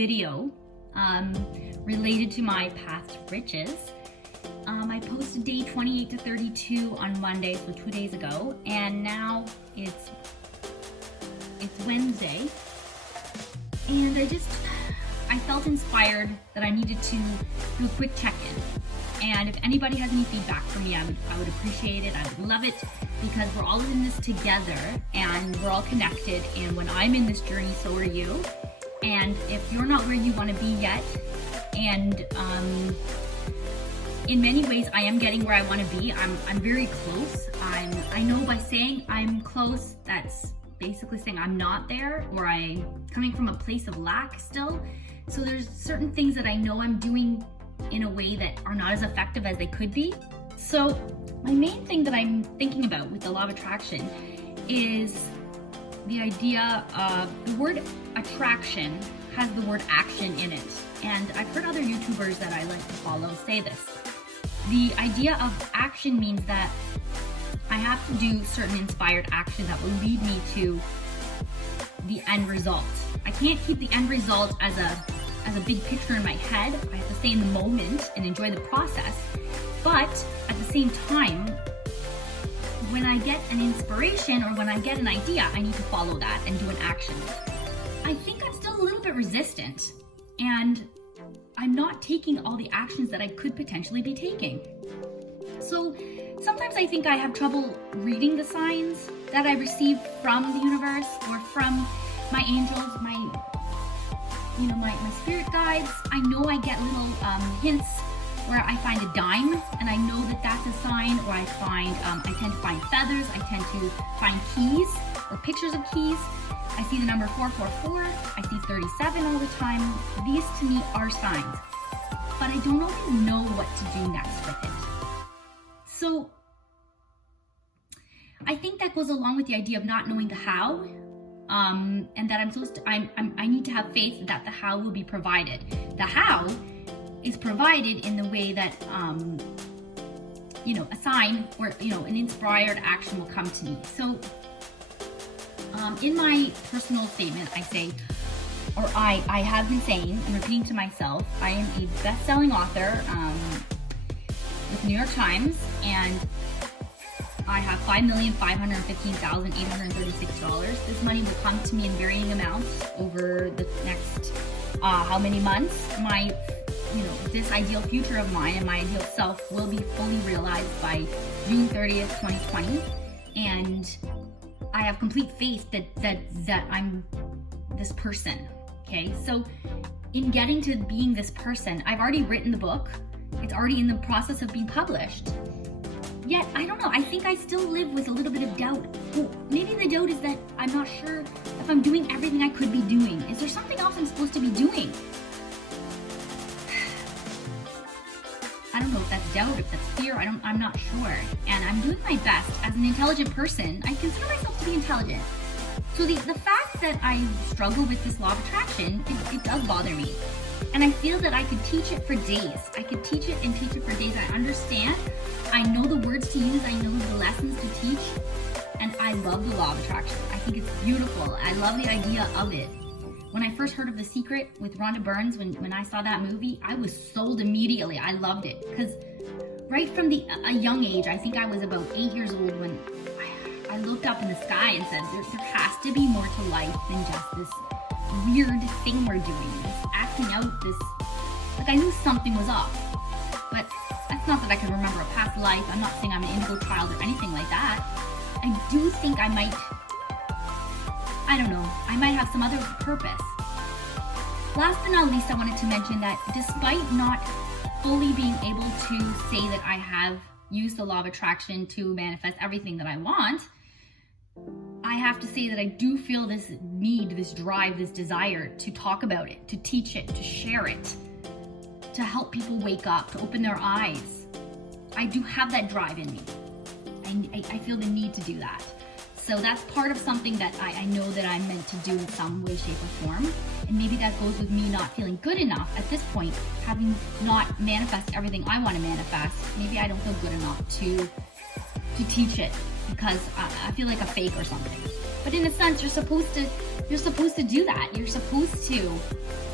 video related to my path to riches. I posted day 28 to 32 on Monday, so 2 days ago, and now it's Wednesday, and I felt inspired that I needed to do a quick check-in. And if anybody has any feedback for me, I would appreciate it. I would love it, because we're all in this together and we're all connected. And when I'm in this journey, so are you. And if you're not where you want to be yet, and in many ways I am getting where I want to be, I'm very close. I know by saying I'm close, that's basically saying I'm not there, or I'm coming from a place of lack still. So there's certain things that I know I'm doing in a way that are not as effective as they could be. So my main thing that I'm thinking about with the law of attraction is the idea of the word attraction has the word action in it. And I've heard other YouTubers that I like to follow say this. The idea of action means that I have to do certain inspired action that will lead me to the end result. I can't keep the end result as a big picture in my head. I have to stay in the moment and enjoy the process. But at the same time, when I get an inspiration or when I get an idea, I need to follow that and do an action. I think I'm still a little bit resistant, and I'm not taking all the actions that I could potentially be taking. So sometimes I think I have trouble reading the signs that I receive from the universe or from my angels, my spirit guides. I know I get little hints where I find a dime, and I know that that's a sign, or I tend to find feathers, I tend to find keys or pictures of keys. I see the number 444, I see 37 all the time. These to me are signs, but I don't always know what to do next with it. So I think that goes along with the idea of not knowing the how, and that I need to have faith that the how will be provided. The how is provided in the way that a sign or an inspired action will come to me. So in my personal statement, I say, or I have been saying and repeating to myself, I am a best-selling author with New York Times, and I have $5,515,836. This money will come to me in varying amounts over the next how many months. This ideal future of mine and my ideal self will be fully realized by June 30th, 2020. And I have complete faith that I'm this person, okay? So in getting to being this person, I've already written the book. It's already in the process of being published. Yet, I don't know, I think I still live with a little bit of doubt. Well, maybe the doubt is that I'm not sure if I'm doing everything I could be doing. Is there something else I'm supposed to be doing? I don't know if that's doubt, if that's fear, I'm not sure. And I'm doing my best as an intelligent person. I consider myself to be intelligent. So the fact that I struggle with this law of attraction, it does bother me. And I feel that I could teach it for days. I could teach it and teach it for days. I understand. I know the words to use. I know the lessons to teach. And I love the law of attraction. I think it's beautiful. I love the idea of it. When I first heard of The Secret with Rhonda Byrne, when I saw that movie, I was sold immediately. I loved it. Because right from a young age, I think I was about 8 years old when I looked up in the sky and said, there has to be more to life than just this weird thing we're doing, this acting out, like I knew something was off. But that's not that I can remember a past life. I'm not saying I'm an indigo child or anything like that. I do think I might have some other purpose. Last but not least, I wanted to mention that despite not fully being able to say that I have used the law of attraction to manifest everything that I want, I have to say that I do feel this need, this drive, this desire to talk about it, to teach it, to share it, to help people wake up, to open their eyes. I do have that drive in me. I feel the need to do that. So that's part of something that I know that I'm meant to do in some way, shape, or form. And maybe that goes with me not feeling good enough at this point, having not manifest everything I want to manifest. Maybe I don't feel good enough to teach it because I feel like a fake or something. But in a sense, you're supposed to do that. You're supposed to,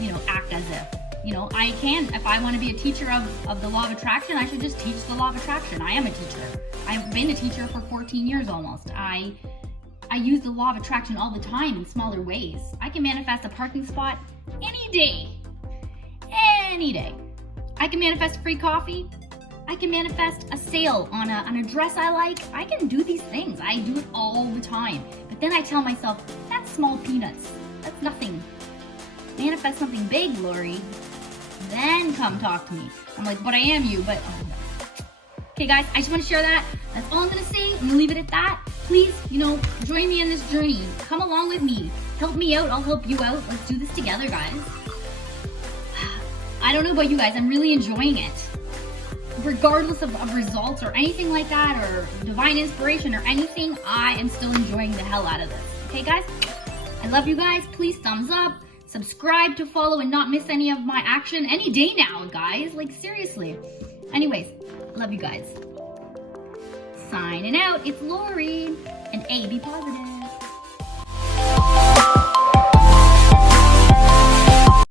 you know, act as if. You know, I can, if I want to be a teacher of the law of attraction, I should just teach the law of attraction. I am a teacher. I've been a teacher for 14 years almost. I use the law of attraction all the time in smaller ways. I can manifest a parking spot any day. Any day. I can manifest free coffee. I can manifest a sale on a dress I like. I can do these things. I do it all the time. But then I tell myself, that's small peanuts. That's nothing. Manifest something big, Lori. Then come talk to me. I'm like, but I am you, but oh no. Okay guys, I just want to share that. That's all I'm gonna say. I'm gonna leave it at that. Please, you know, join me in this journey. Come along with me. Help me out, I'll help you out. Let's do this together, guys. I don't know about you guys, I'm really enjoying it. Regardless of results or anything like that, or divine inspiration or anything, I am still enjoying the hell out of this. Okay guys? I love you guys. Please thumbs up. Subscribe to follow and not miss any of my action any day now, guys. Like, seriously. Anyways, love you guys. Signing out. It's Lori. And A, be positive.